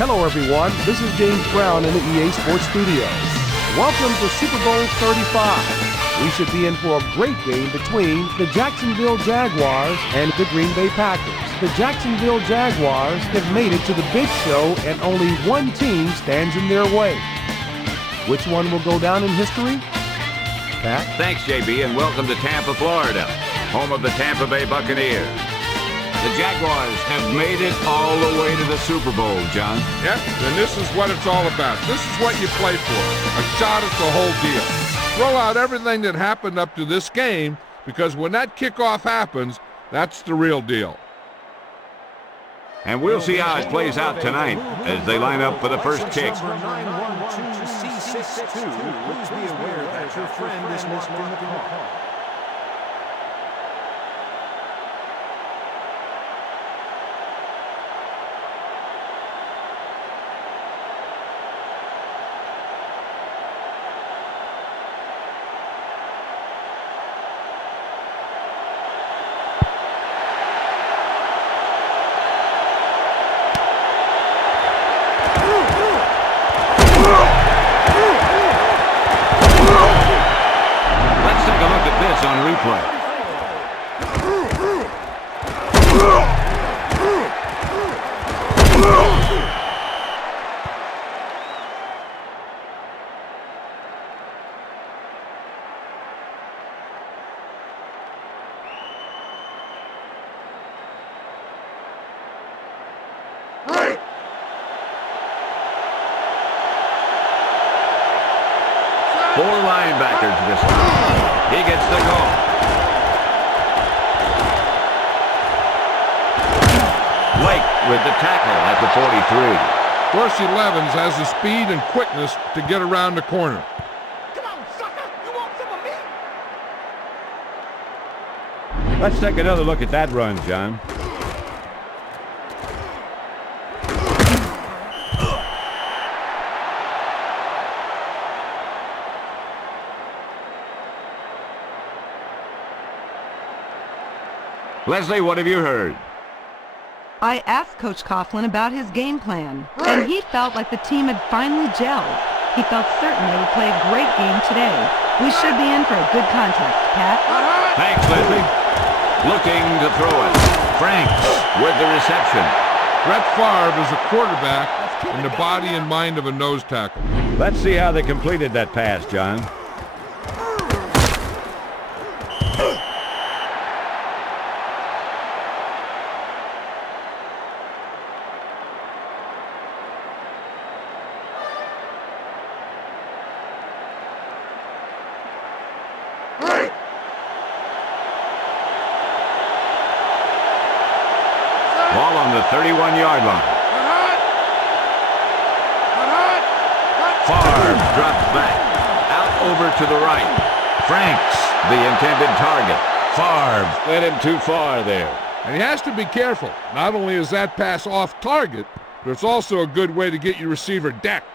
Hello everyone, this is James Brown in the EA Sports Studios. Welcome to Super Bowl 35. We should be in for a great game between the Jacksonville Jaguars and the Green Bay Packers. The Jacksonville Jaguars have made it to the big show and only one team stands in their way. Which one will go down in history? Pat? Thanks, JB, and welcome to Tampa, Florida, home of the Tampa Bay Buccaneers. The Jaguars have made it all the way to the Super Bowl, John. Yep, and this is what it's all about. This is what you play for, a shot at the whole deal. Throw out everything that happened up to this game, because when that kickoff happens, that's the real deal. And we'll see how it plays out tonight as they line up for the first kick. Number 912C62, please be aware that your friend is locked in the car. On replay. Four linebackers this time. He gets the call. Blake with the tackle at the 43. Dorsey Levens has the speed and quickness to get around the corner. Come on, sucker! You want some of me? Let's take another look at that run, John. Leslie, what have you heard? I asked Coach Coughlin about his game plan, and he felt like the team had finally gelled. He felt certain they would play a great game today. We should be in for a good contest, Pat. Thanks, Leslie. Looking to throw it. Franks with the reception. Brett Favre is a quarterback in the body and mind of a nose tackle. Let's see how they completed that pass, John. Ball on the 31-yard line. Favre drops back. Out over to the right. Franks, the intended target. Favre led him too far there. And he has to be careful. Not only is that pass off target, but it's also a good way to get your receiver decked.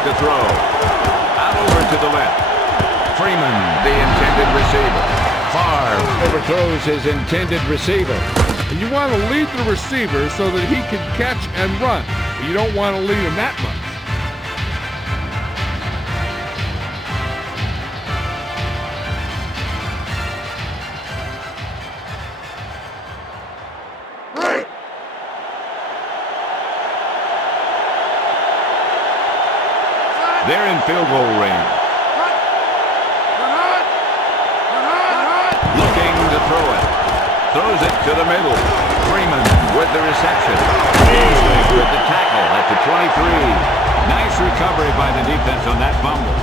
To throw. Out over to the left. Freeman, the intended receiver. Favre overthrows his intended receiver. And you want to lead the receiver so that he can catch and run. You don't want to lead him that much. They're in field goal range. Looking to throw it. Throws it to the middle. Freeman with the reception. Ainsley with the tackle at the 23. Nice recovery by the defense on that fumble.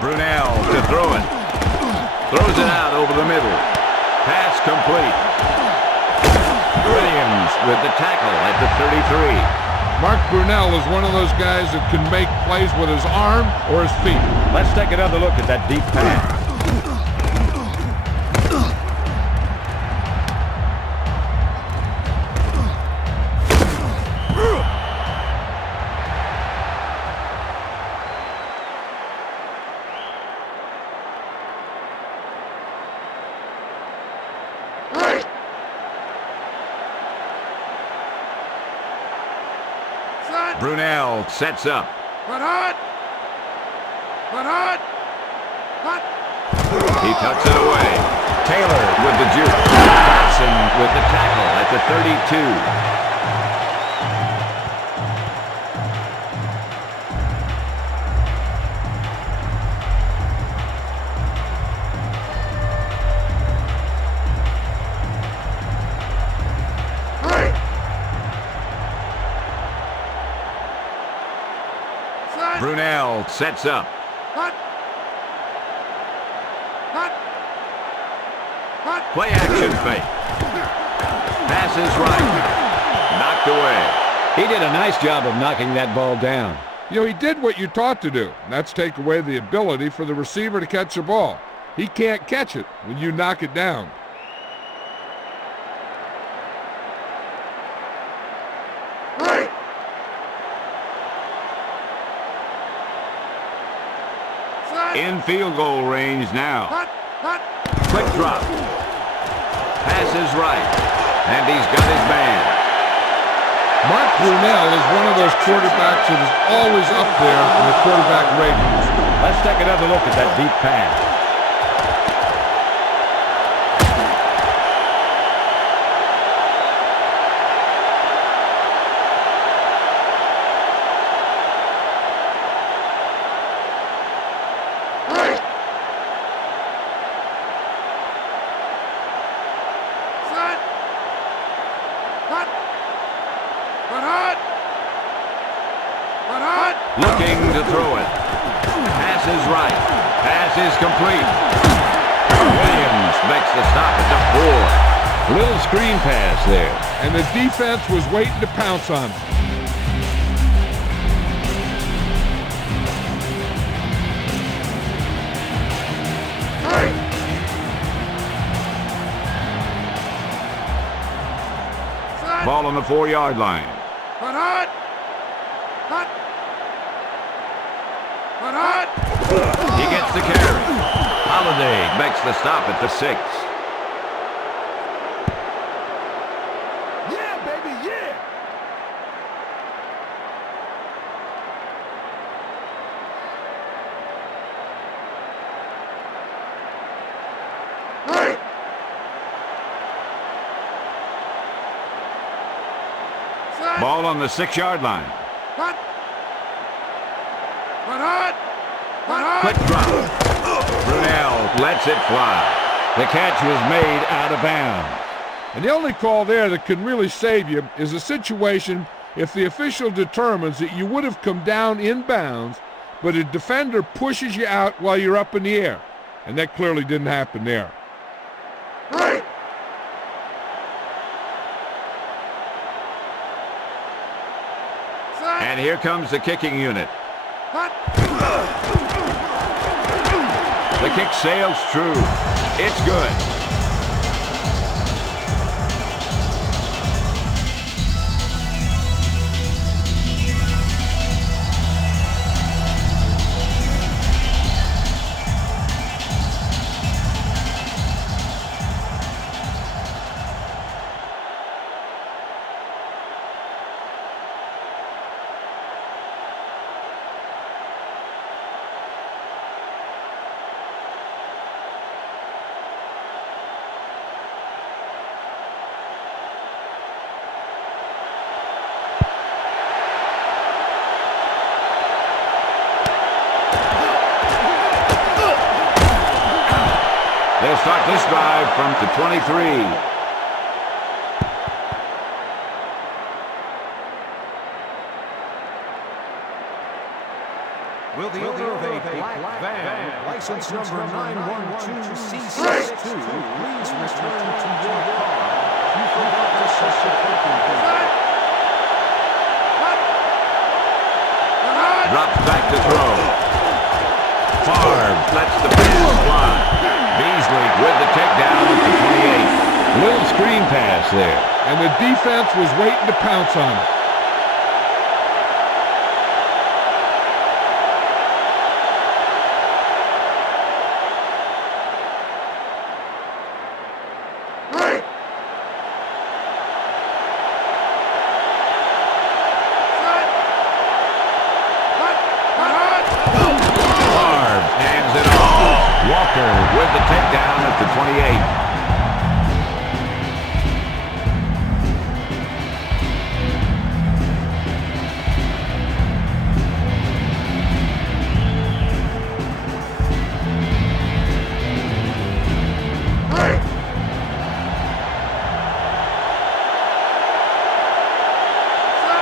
Brunell to throw it. Throws it out over the middle. Pass complete. Williams with the tackle at the 33. Mark Brunell is one of those guys that can make plays with his arm or his feet. Let's take another look at that deep pass. Brunell sets up. He tucks it away. Taylor with the juke. Jackson with the tackle at the 32. Brunell sets up. Play action fake. Passes right. Knocked away. He did a nice job of knocking that ball down. You know, he did what you're taught to do. And that's take away the ability for the receiver to catch the ball. He can't catch it when you knock it down. In field goal range now. Quick drop. Passes right. And he's got his man. Mark Brunell is one of those quarterbacks that is always up there in the quarterback ratings. Let's take another look at that deep pass. Looking to throw it. Pass is right. Pass is complete. Williams makes the stop at the 4. Little screen pass there. And the defense was waiting to pounce on him. Ball on the 4-yard line. He gets the carry. Holiday makes the stop at the 6. Yeah, baby, yeah! Ball on the 6-yard line. Quick drop. Brunell lets it fly. The catch was made out of bounds. And the only call there that can really save you is a situation if the official determines that you would have come down in bounds, but a defender pushes you out while you're up in the air. And that clearly didn't happen there. And here comes the kicking unit. The kick sails true. It's good. They'll start this drive from the 23. Will the owner of a black van, license number 912C62, please return to your car? You forgot to set your parking ticket. Drops back to throw. Favre lets the pass fly. Beasley with the takedown at the 28. Little screen pass there. And the defense was waiting to pounce on it. With the takedown at the 28.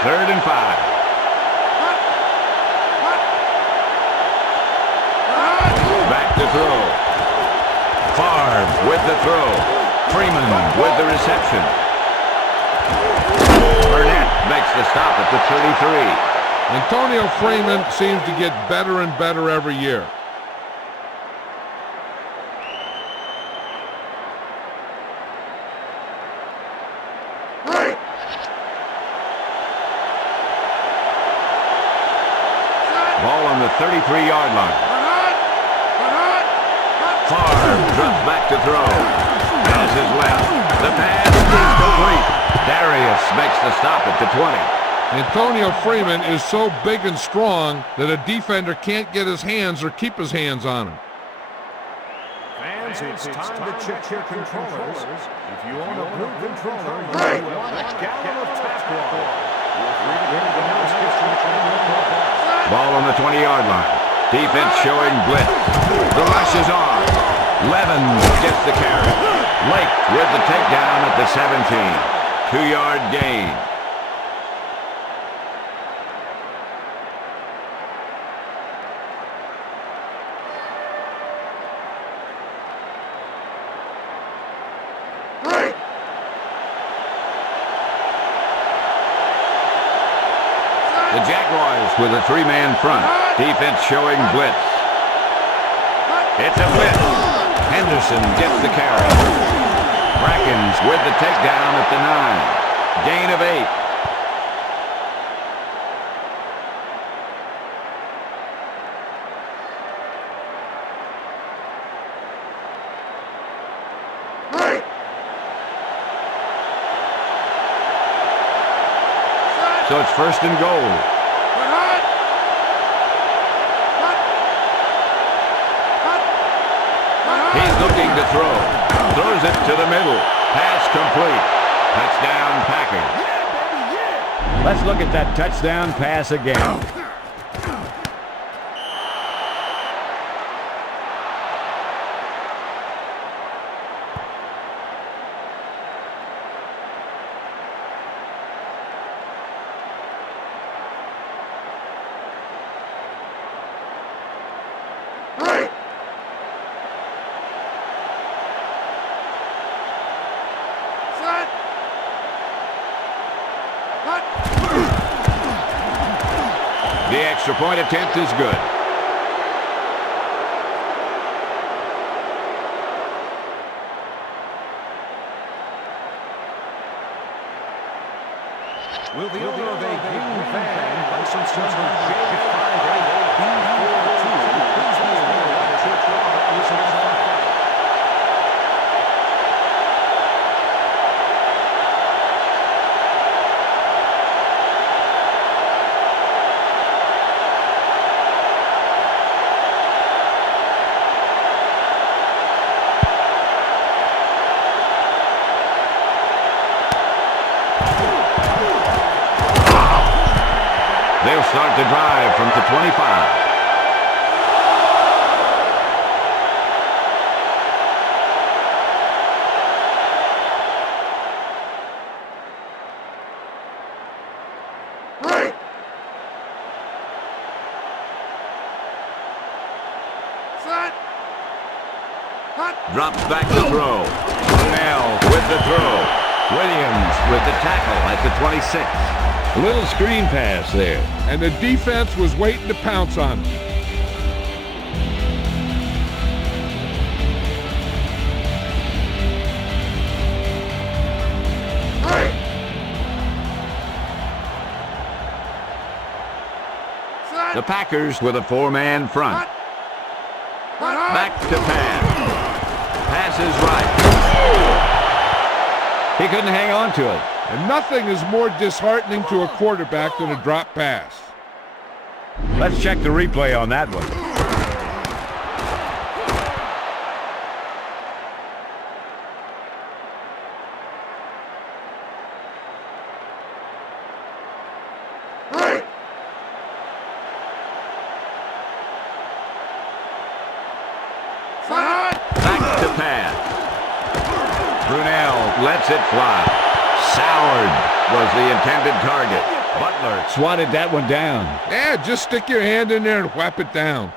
Third and 5. Back to throw. Favre with the throw. Freeman with the reception. Burnett makes the stop at the 33. Antonio Freeman seems to get better and better every year. Ball on the 33-yard line. Favre drops back to throw. Pass is left. The pass is complete. Darius makes the stop at the 20. Antonio Freeman is so big and strong that a defender can't get his hands or keep his hands on him. Fans, it's time to check your controllers. If you own a blue controller, you want a gallon of tap water. Ball on the 20-yard line. Defense showing blitz. The rush is on. Levens gets the carry. Lake with the takedown at the 17. 2-yard gain. The Jaguars with a 3-man front. Defense showing blitz. It's a blitz. Henderson gets the carry. Brackens with the takedown at the 9. Gain of 8. So it's first and goal. He's looking to throw. Throws it to the middle. Pass complete. Touchdown Packers. Let's look at that touchdown pass again. The extra point attempt is good. Will the owner of a green van license number J58B42 please be aware that your car is on fire? They'll start the drive from the 25. Drops back to throw. Snell with the throw. Williams with the tackle at the 26. Little screen pass there. and the defense was waiting to pounce on them. The Packers with a four-man front. Back to pass. Pass is right. He couldn't hang on to it. And nothing is more disheartening to a quarterback than a drop pass. Let's check the replay on that one. Back to pass. Brunell lets it fly. Soward was the intended target. Butler swatted that one down. Yeah, just stick your hand in there and whap it down.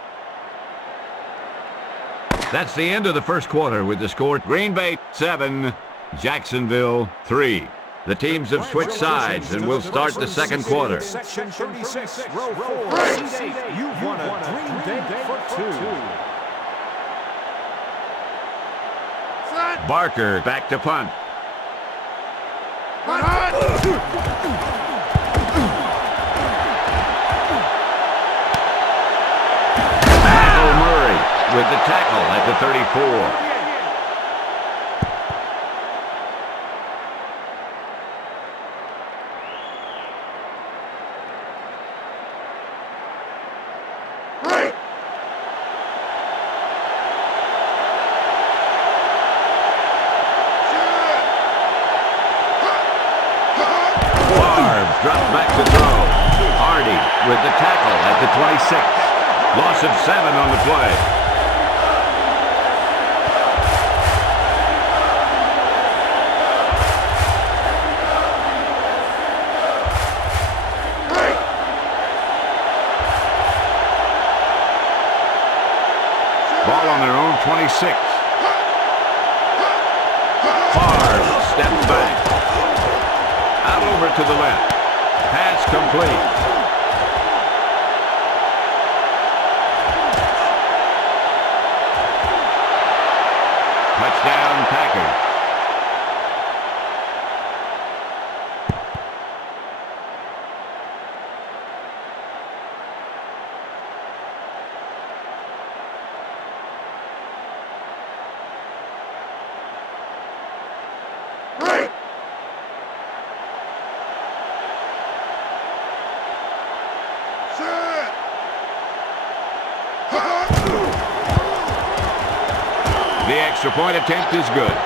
That's the end of the first quarter with the score Green Bay 7, Jacksonville 3. The teams have switched sides and will start the second quarter. Section 36, row 4, seat 8. You've won a Green Bay for 2. Barker back to punt. Michael Murray with the tackle at the 34. Drops back to throw. Hardy with the tackle at the 26. Loss of 7 on the play. Ball on their own 26. Favre steps back. Out over to the left. Pass complete. Touchdown, Packers. The extra point attempt is good.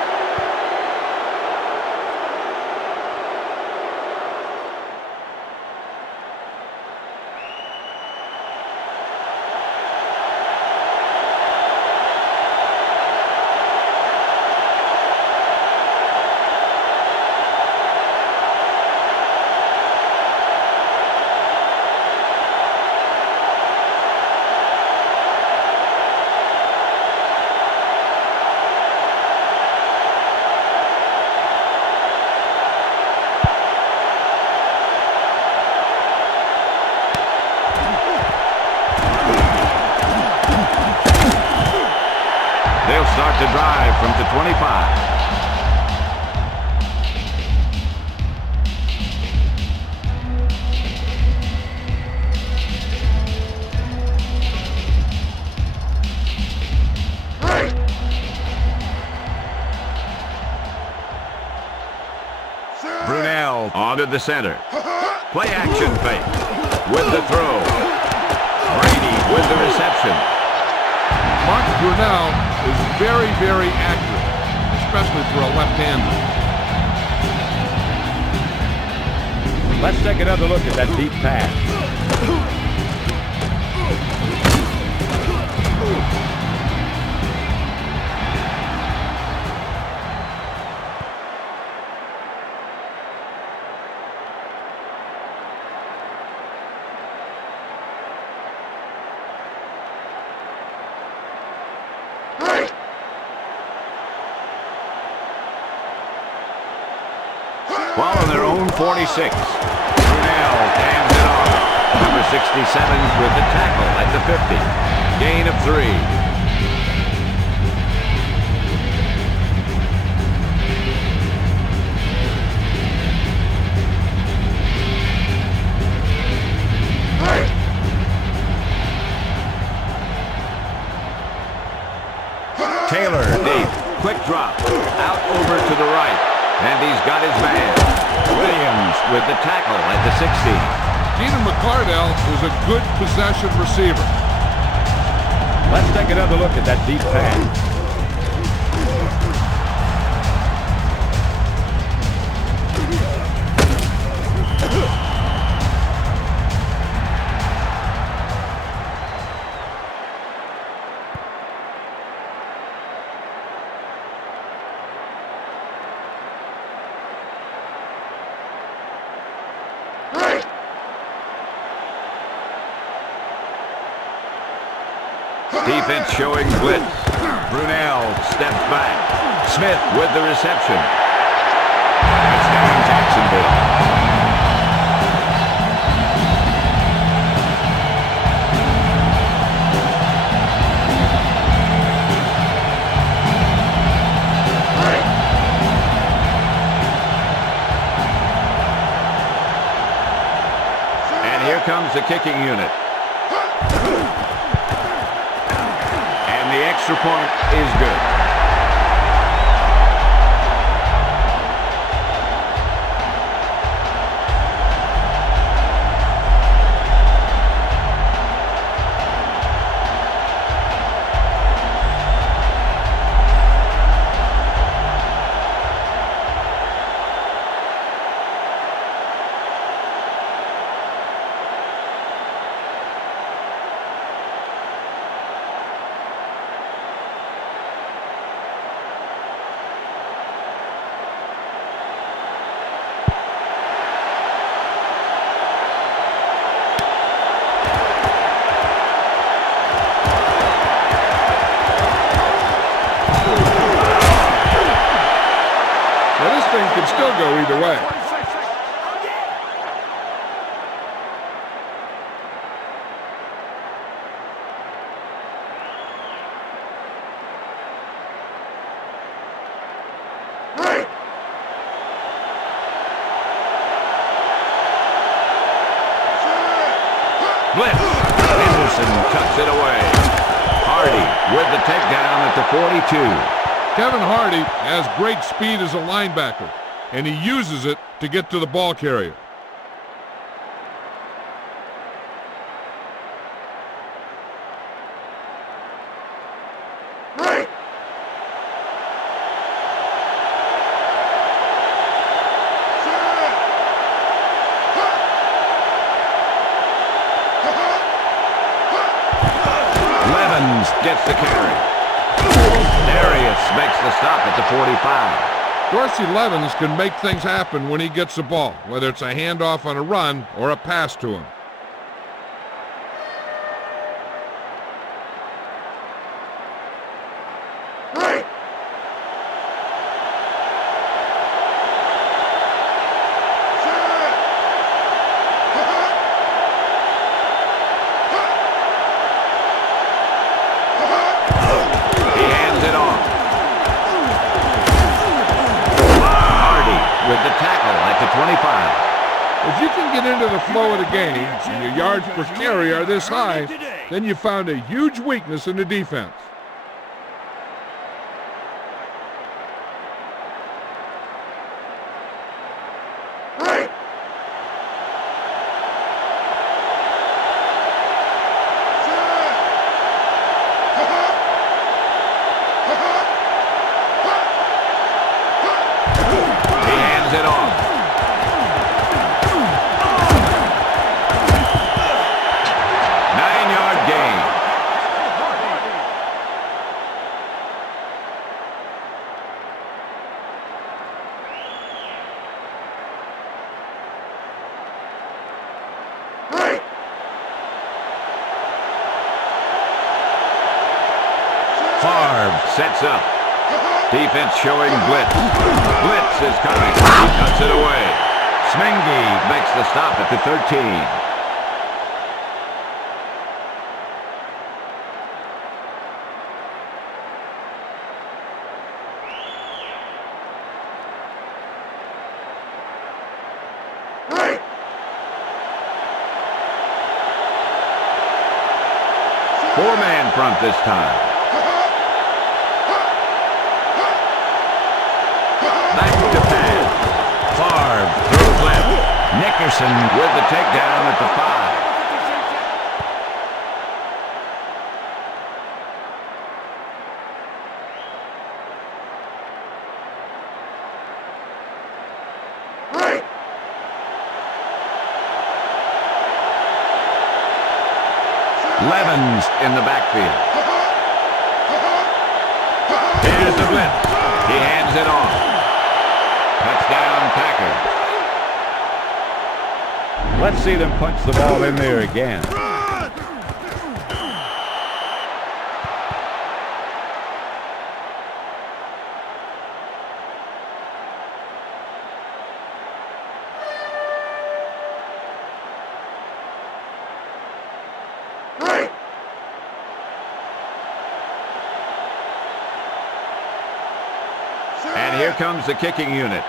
They'll start the drive from the 25. Brunell onto the center. Play action fake with the throw. Brady with the reception. Mark Brunell is very, very accurate, especially for a left-hander. Let's take another look at that deep pass. Ball on their own 46. Brunell hands it off. Number 67's with the tackle at the 50. Gain of 3. Taylor deep. Quick drop. Out over to the right. And he's got his man. Williams with the tackle at the 60. Keenan McCardell is a good possession receiver. Let's take another look at that deep pass. Defense showing blitz. Brunel steps back. Smith with the reception. Touchdown Jacksonville. And here comes the kicking unit. The extra point is good. Can still go either way. Blitz. Henderson cuts it away. Hardy with the takedown at the 42. Kevin Hardy has great speed as a linebacker, and he uses it to get to the ball carrier. Levens gets the carry. Darius makes the stop at the 45. Dorsey Levens can make things happen when he gets the ball, whether it's a handoff on a run or a pass to him. With the tackle at the 25. If you can get into the flow of the game and your yards per carry are this high, then you found a huge weakness in the defense. It off. 9-yard gain. Favre sets up. Defense showing blitz. Blitz is coming. He cuts it away. Smengi makes the stop at the 13. Four-man front this time. Back to pass. Favre throws left. Nickerson with the takedown at the 5. Levens in the backfield. Here's the blitz. He hands it off. Touchdown, Packers. Let's see them punch the ball in there again. And here comes the kicking unit.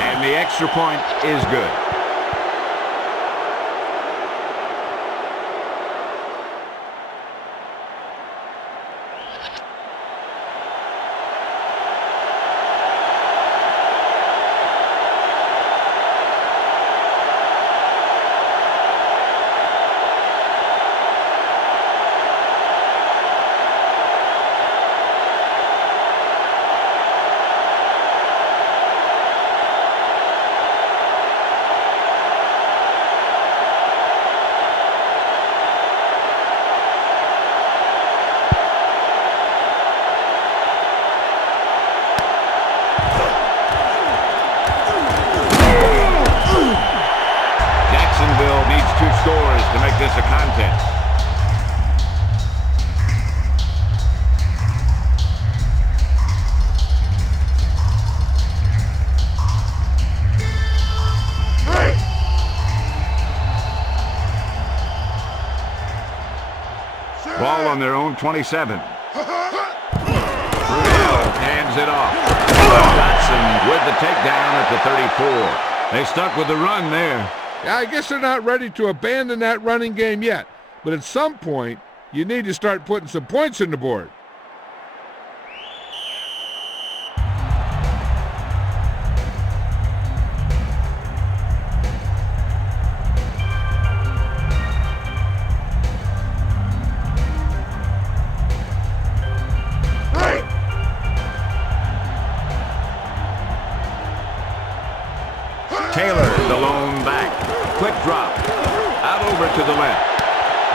And the extra point is good. Needs 2 scores to make this a contest. Ball on their own 27. Brunel hands it off. Dotson with the takedown at the 34. They stuck with the run there. Yeah, I guess they're not ready to abandon that running game yet. But at some point, you need to start putting some points on the board. Taylor, the lone back. Quick drop. Out over to the left.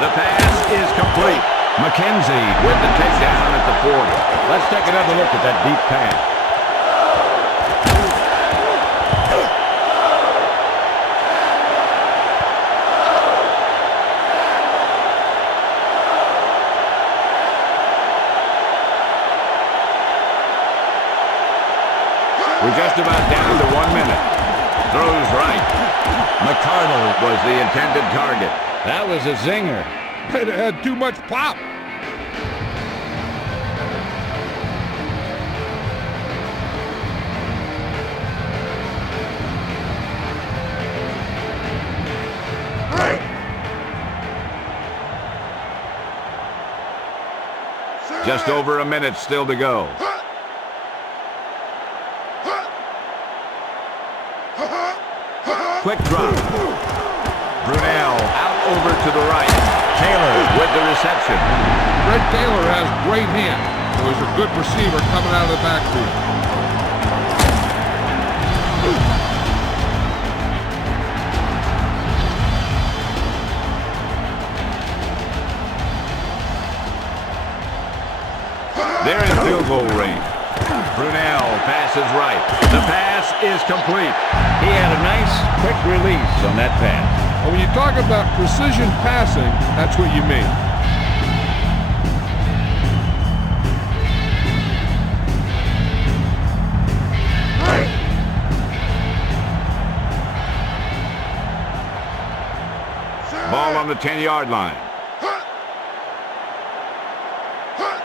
The pass is complete. McKenzie with the takedown at the 40. Let's take another look at that deep pass. We're just about down to 1 minute. Throws right. McCardle was the intended target. That was a zinger. It had too much pop. Just over a minute still to go. Quick drop. Brunel out over to the right. Taylor with the reception. Fred Taylor has great hands. He was a good receiver coming out of the backfield. They're in field goal range. Brunel passes right. The pass is complete. He had a nice, quick release on that pass. And when you talk about precision passing, that's what you mean. Ball on the 10-yard line.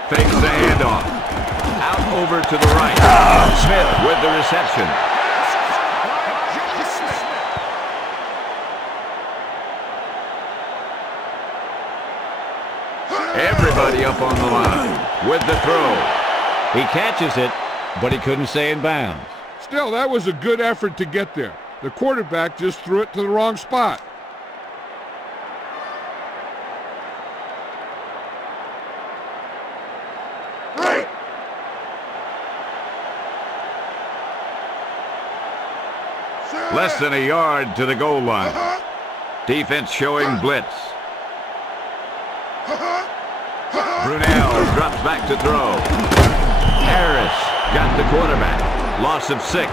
Fakes the handoff. Out over to the right. Smith with the reception. everybody up on the line with the throw. He catches it, but he couldn't stay in bounds. Still, that was a good effort to get there. The quarterback just threw it to the wrong spot. Less than a yard to the goal line. Defense showing blitz. Brunel drops back to throw. Harris got the quarterback. Loss of 6.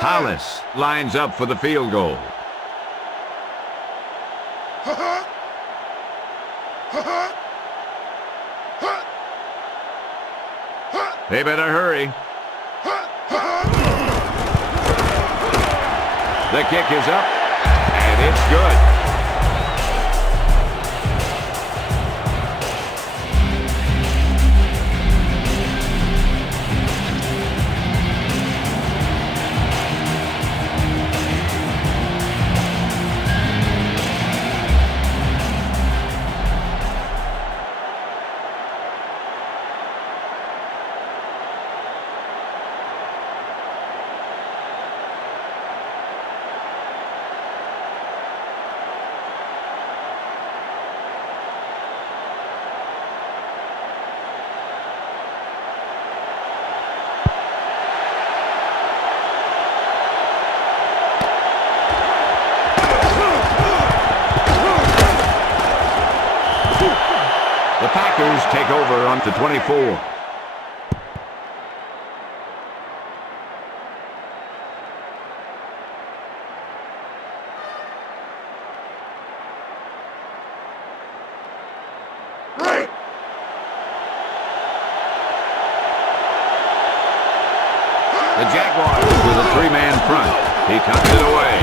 Hollis lines up for the field goal. They better hurry. The kick is up, and it's good. The Packers take over on to 24. The Jaguars with a 3-man front. He tucks it away.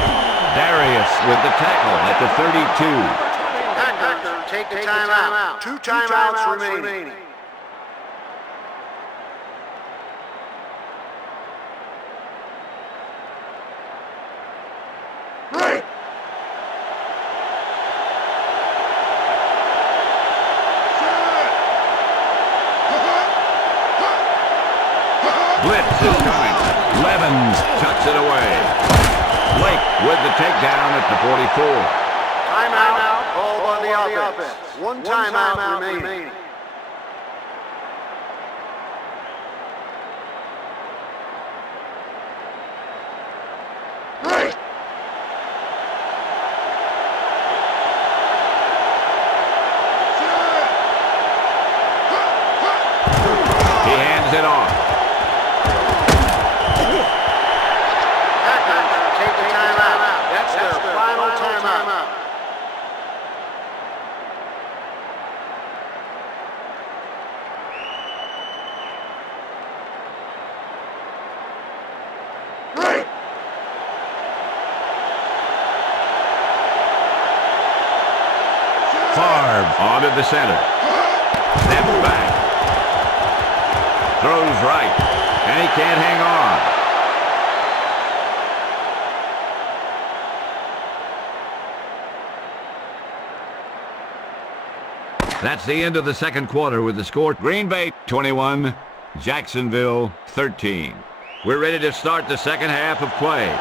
Darius with the tackle at the 32. Packers take the timeout. 2 timeouts remaining. Blitz is coming. Levens tucks it away. Blake with the takedown at the 44. Timeout. All on the offense. 1 timeout remaining. He hands it off. Packers take the timeout. That's their final timeout. Favre onto the center. Steps back. Throws right. And he can't hang on. That's the end of the second quarter with the score Green Bay 21, Jacksonville 13. We're ready to start the second half of play.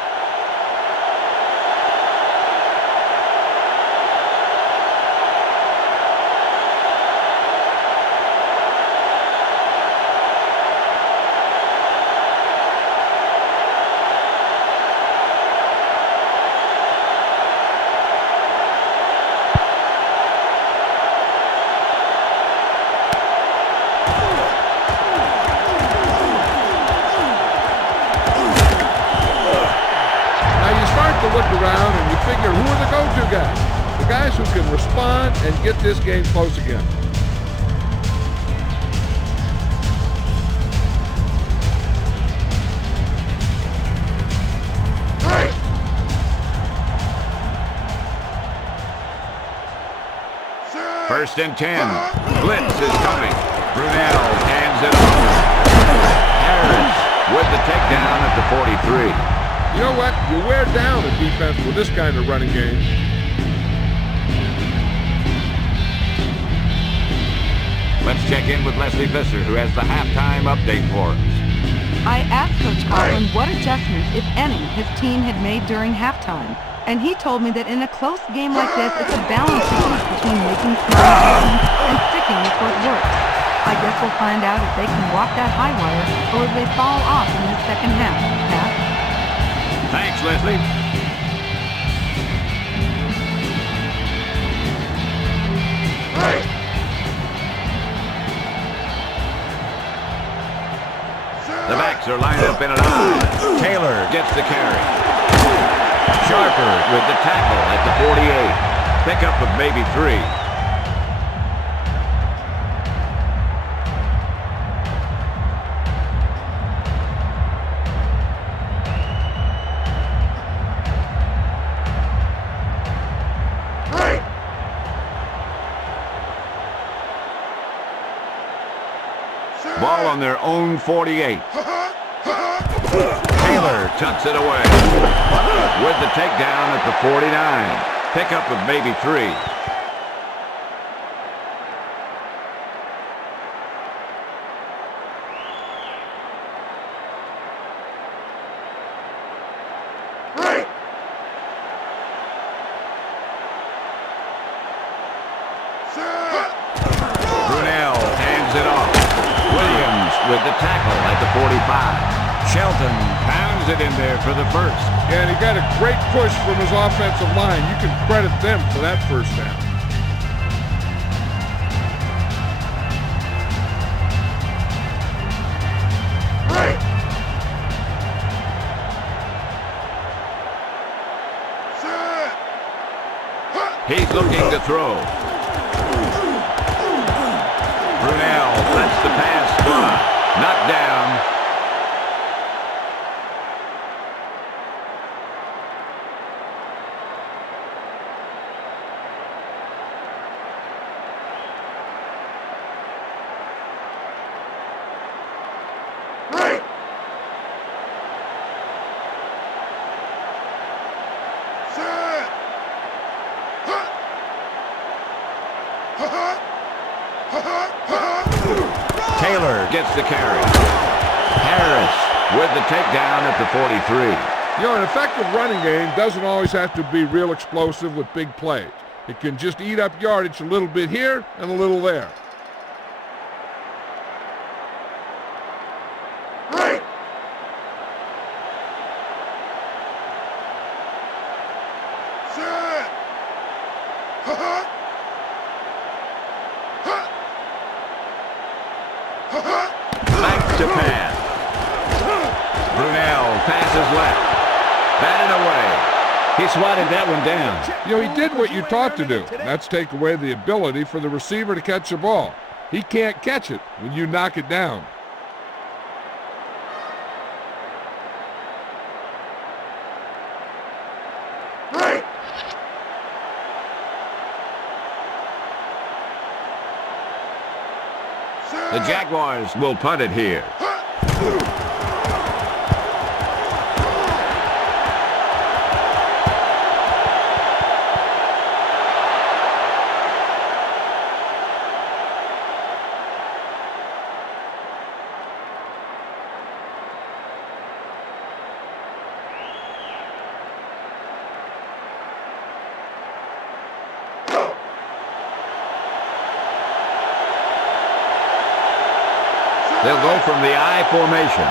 Look around and you figure, who are the go-to guys? The guys who can respond and get this game close again. First and 10. Blitz is coming. Brunel hands it off. Harris with the takedown at the 43. You know what? You wear down a defense with this kind of running game. Let's check in with Leslie Visser, who has the halftime update for us. I asked Coach Coughlin what adjustments, if any, his team had made during halftime. And he told me that in a close game like this, it's a balancing act between making smart adjustments and sticking with what works. I guess we'll find out if they can walk that high wire or if they fall off in the second half. Pat? Thanks, Leslie. The backs are lined up in an I. Taylor gets the carry. Sharper with the tackle at the 48. Pickup of maybe 3. Ball on their own 48. Taylor tucks it away. With the takedown at the 49. Pickup of maybe 3. Brunel hands it off. Williams with the tackle at the 45. Shelton pounds it in there for the first. Yeah, and he got a great push from his offensive line. You can credit them for that first down. He's looking to throw. Brunel lets the pass fly. Knocked down. Taylor gets the carry. Harris with the takedown at the 43. You know, an effective running game doesn't always have to be real explosive with big plays. It can just eat up yardage a little bit here and a little there. Back to pass. Brunel passes left. Batted away. He swatted that one down. You know, he did what you taught to do. That's take away the ability for the receiver to catch the ball. He can't catch it when you knock it down. The Jaguars will punt it here. They'll go from the I formation.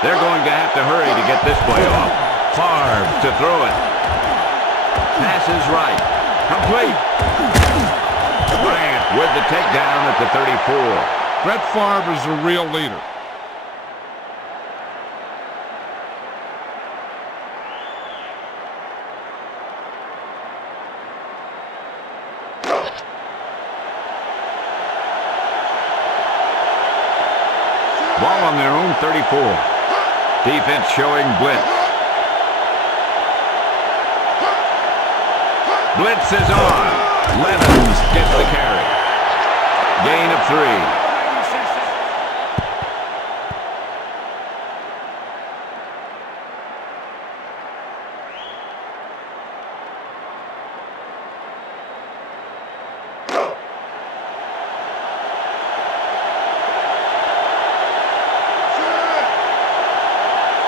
They're going to have to hurry to get this play off. Favre to throw it. Pass is right. Complete. Bryant with the takedown at the 34. Brett Favre is a real leader. Ball on their own 34. Defense showing blitz. Blitz is on. Levens gets the carry. Gain of 3.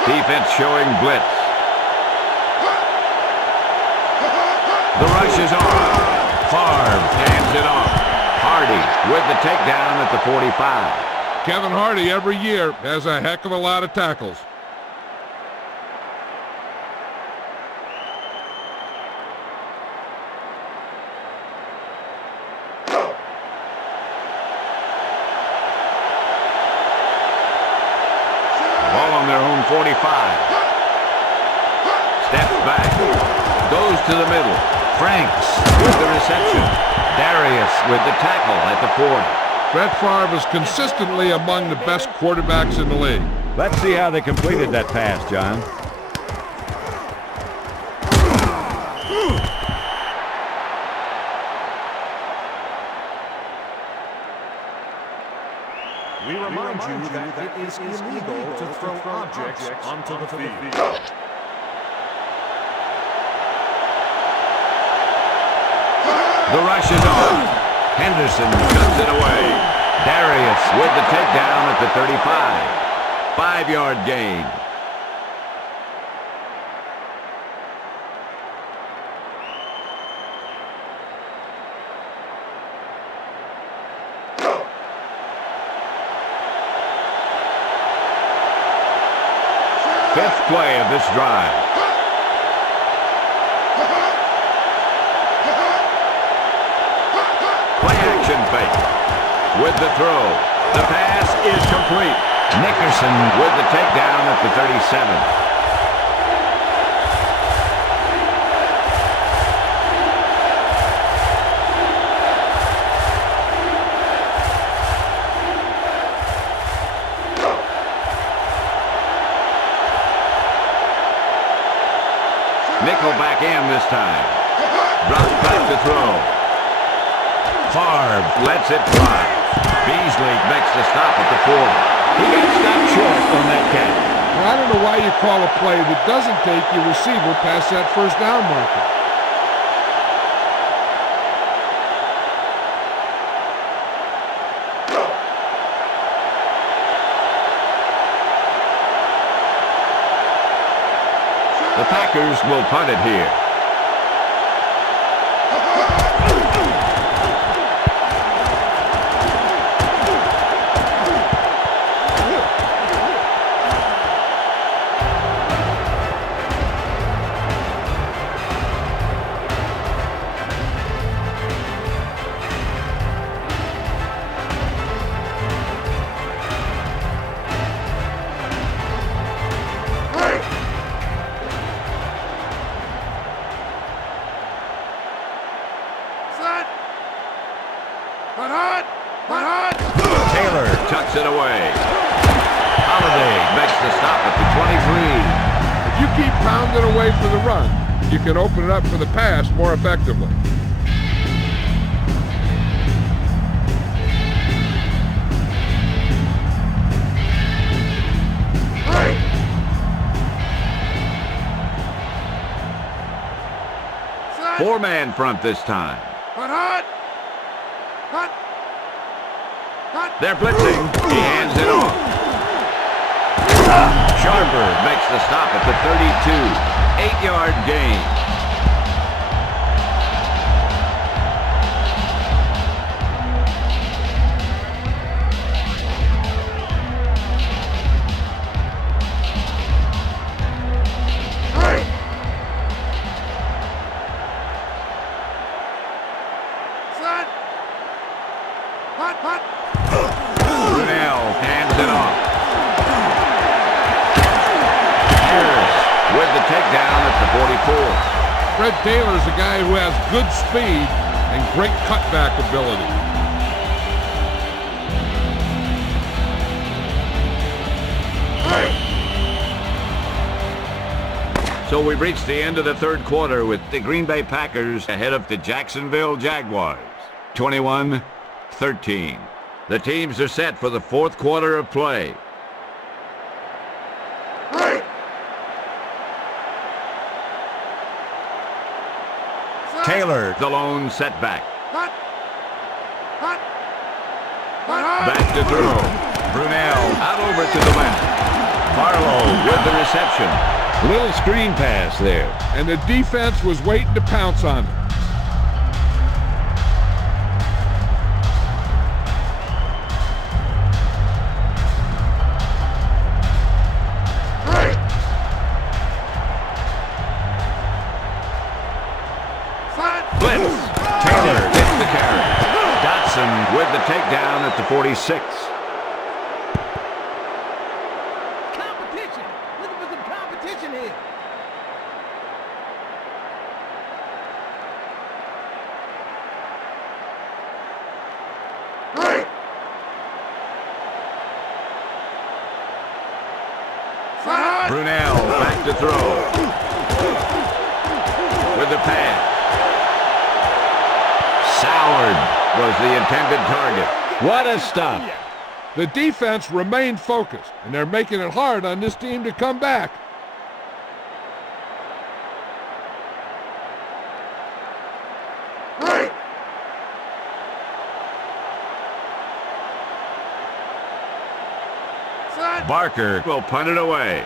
Defense showing blitz. The rush is on. Favre hands it off. Hardy with the takedown at the 45. Kevin Hardy every year has a heck of a lot of tackles. Ball on their own 45. Steps back. Goes to the middle. Franks with the reception. Darius with the tackle at the 40. Brett Favre is consistently among the best quarterbacks in the league. Let's see how they completed that pass, John. We remind you that it is illegal to throw objects onto the field. The rush is on. Henderson cuts it away. Darius with the takedown at the 35. 5-yard gain. Fifth play of this drive. Play action fake. With the throw. The pass is complete. Nickerson with the takedown at the 37. Nickel back in this time. Drops back to throw. Favre lets it fly. Beasley makes the stop at the 40. He got stopped short on that catch. Well, I don't know why you call a play that doesn't take your receiver past that first down marker. The Packers will punt it here. Taylor tucks it away. Holiday makes the stop at the 23. If you keep pounding away for the run, you can open it up for the pass more effectively. Four-man front this time. They're blitzing. He hands it off. Sharper makes the stop at the 32. 8-yard gain. Brunel hands it off. Harris with the takedown at the 44. Fred Taylor's a guy who has good speed and great cutback ability. So we've reached the end of the third quarter with the Green Bay Packers ahead of the Jacksonville Jaguars, 21-13. The teams are set for the fourth quarter of play. Taylor, the lone setback. Back to throw. Brunell out over to the left. Barlow with the reception. Little screen pass there. And the defense was waiting to pounce on him. Blitz. Taylor gets the carry. Dotson with the takedown at the 46. Competition. Looking for some competition here. Brunell back to throw. With the pass. Soward was the intended target. What a stop. The defense remained focused, and they're making it hard on this team to come back. Barker will punt it away.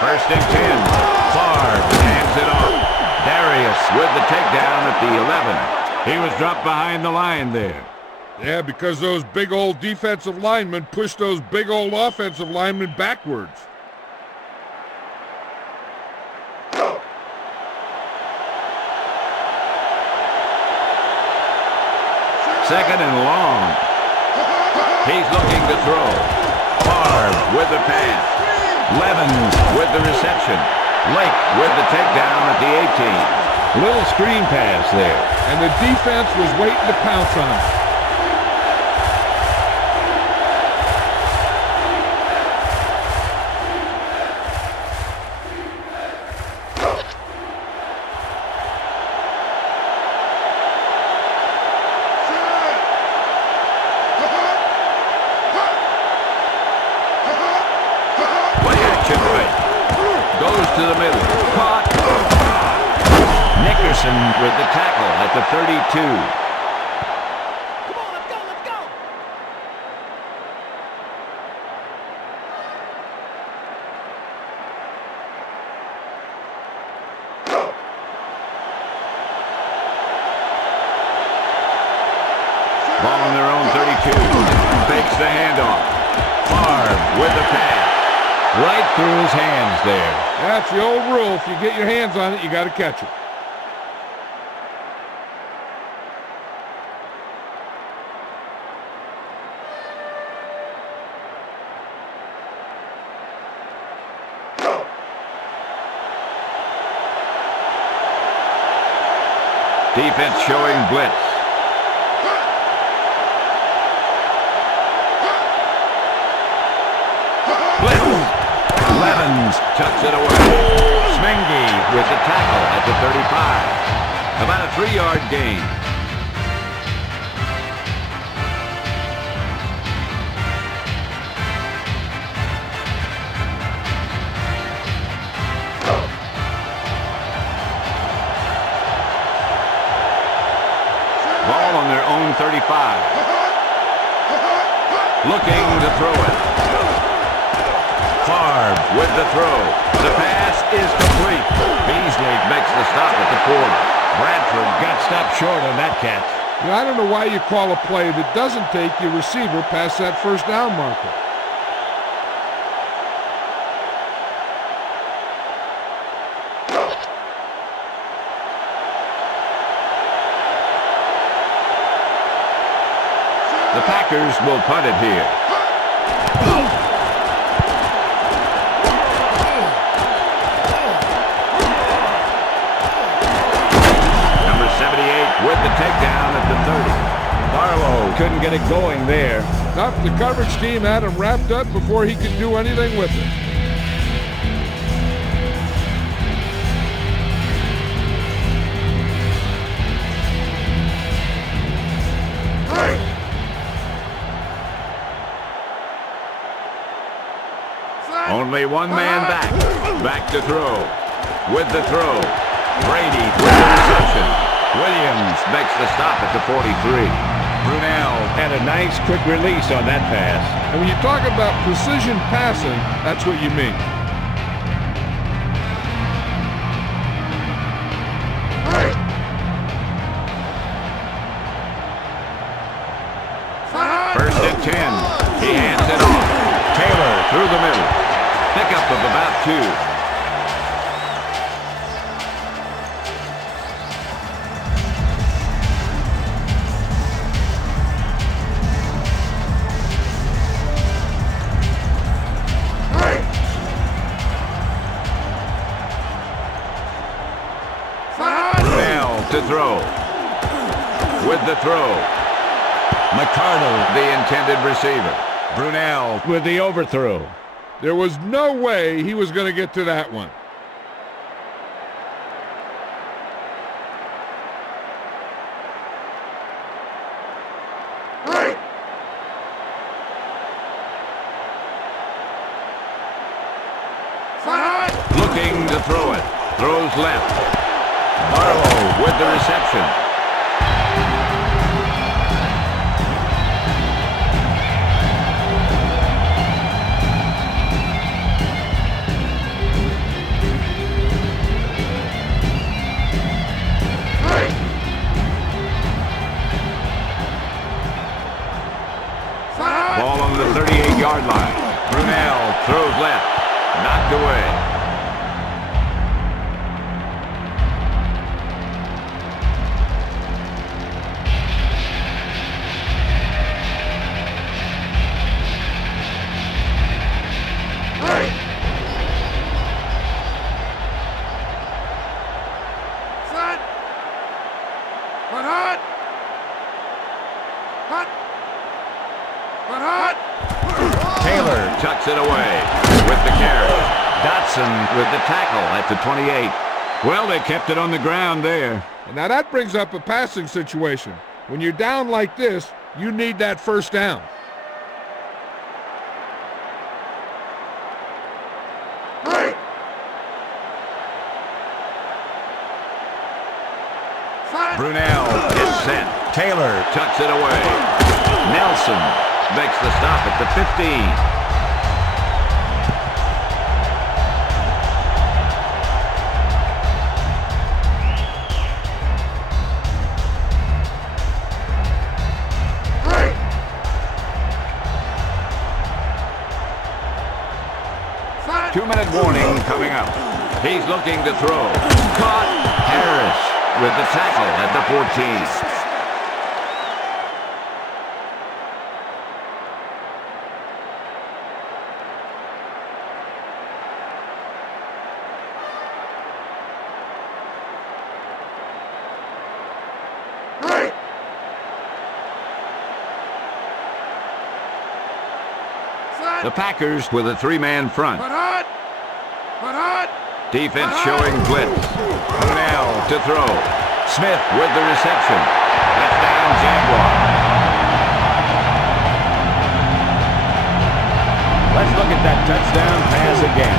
First and 10. Favre hands it off. Darius with the takedown at the 11. He was dropped behind the line there. Yeah, because those big old defensive linemen pushed those big old offensive linemen backwards. Second and long. He's looking to throw. Favre with the pass. Levens with the reception. Lake with the takedown at the 18. Little screen pass there. And the defense was waiting to pounce on him. To the middle. Caught. Nickerson with the tackle at the 32. Come on, let's go, let's go. Ball on their own 32. Fakes the handoff. Favre with the pass. Right through his hands there. That's the old rule. If you get your hands on it, you got to catch it. Defense showing blitz. Levens tucks it away. Smingy with the tackle at the 35. About a 3-yard gain. Ball on their own 35. Looking to throw it. Favre with the throw. The pass is complete. Beasley makes the stop at the 40. Bradford got stopped short on that catch. You know, I don't know why you call a play that doesn't take your receiver past that first down marker. Packers will punt it here. Number 78 with the takedown at the 30. Barlow couldn't get it going there. Nope, the coverage team had him wrapped up before he could do anything with it. Only one man back. Back to throw. With the throw. Brady with the reception. Williams makes the stop at the 43. Brunel had a nice quick release on that pass. And when you talk about precision passing, that's what you mean. First and 10. He hands it off. Taylor through the middle. Pickup of about 2. To throw. With the throw. McCardle, the intended receiver. Brunel with the overthrow. There was no way he was going to get to that one. Looking to throw it. Throws left. Barlow with the reception. Ball on the 38-yard line. Brunel throws left. Knocked away. Taylor tucks it away with the carry. Dotson with the tackle at the 28. Well, they kept it on the ground there. And now that brings up a passing situation. When you're down like this, you need that first down. Brunel is set. Taylor tucks it away. Nelson makes the stop at the 15. 2-minute warning coming up. He's looking to throw. Caught. Harris with the tackle at the 14. The Packers with a 3-man front. Defense showing blitz. Brunel to throw. Smith with the reception. Touchdown Jaguar. Let's look at that touchdown pass again.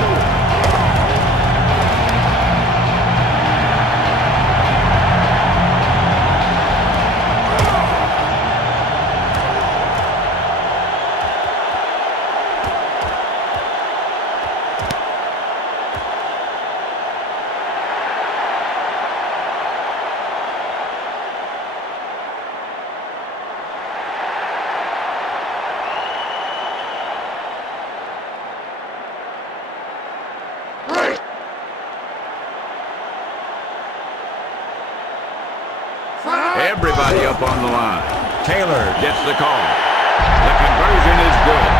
Everybody up on the line. Taylor gets the call. The conversion is good.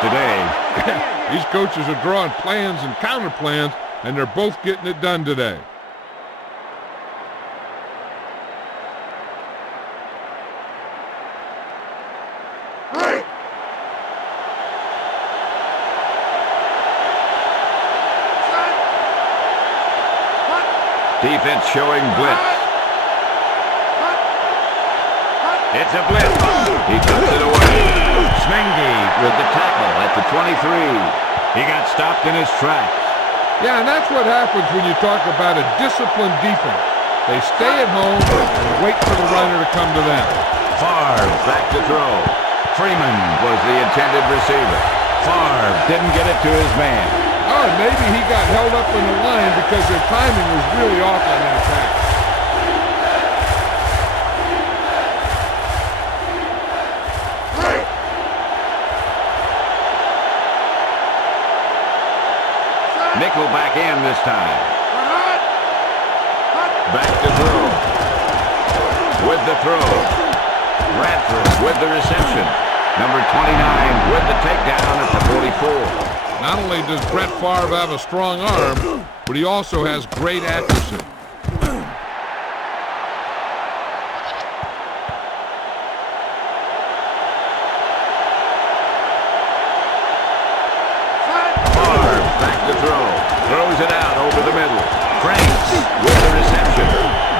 Today. These coaches are drawing plans and counter plans, and they're both getting it done today. Defense showing blitz. It's a blitz. He tucks it away. Smengi with the tackle at the 23. He got stopped in his tracks. Yeah, and that's what happens when you talk about a disciplined defense. They stay at home and wait for the runner to come to them. Favre back to throw. Freeman was the intended receiver. Favre didn't get it to his man. Oh, maybe he got held up in the line because their timing was really off on that pass. Nickel back in this time. Back to throw. With the throw. Bradford with the reception. Number 29 with the takedown at the 44. Not only does Brett Favre have a strong arm, but he also has great accuracy. Throws it out over the middle. Franks with the reception.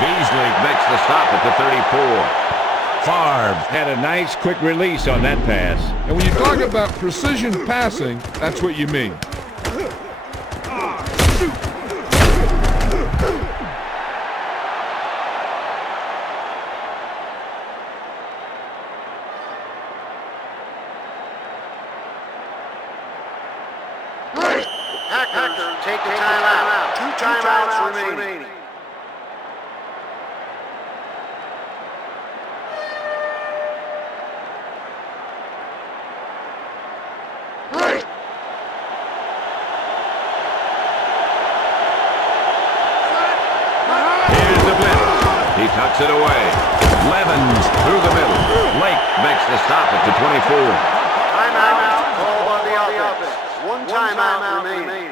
Beasley makes the stop at the 34. Favre had a nice quick release on that pass. And when you talk about precision passing, that's what you mean. Take the timeout. Two timeouts remaining. Here's the blitz. He tucks it away. Levens through the middle. Lake makes the stop at the 24. Timeout. Call on the offense. One timeout remaining.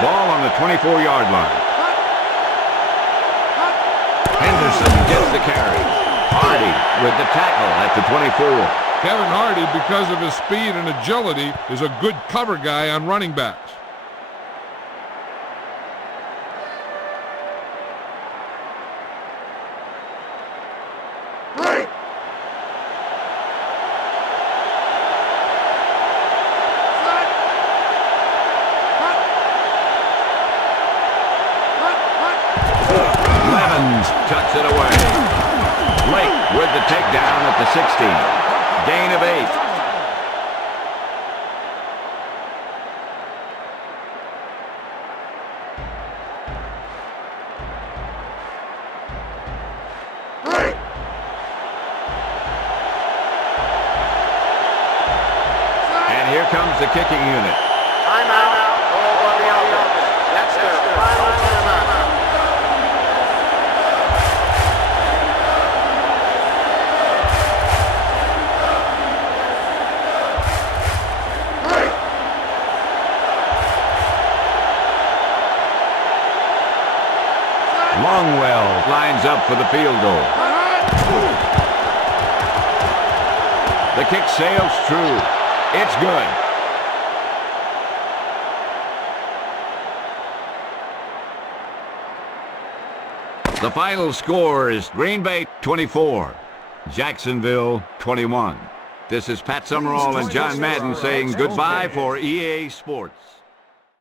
Ball on the 24-yard line. Henderson gets the carry. Hardy with the tackle at the 24. Kevin Hardy, because of his speed and agility, is a good cover guy on running backs. Cuts it away. Lake with the takedown at the 16. Gain of 8. And here comes the kicking unit. Timeout. Call on the offense. That's their final timeout. Longwell lines up for the field goal. The kick sails true. It's good. The final score is Green Bay 24, Jacksonville 21. This is Pat Summerall and John Madden saying goodbye for EA Sports.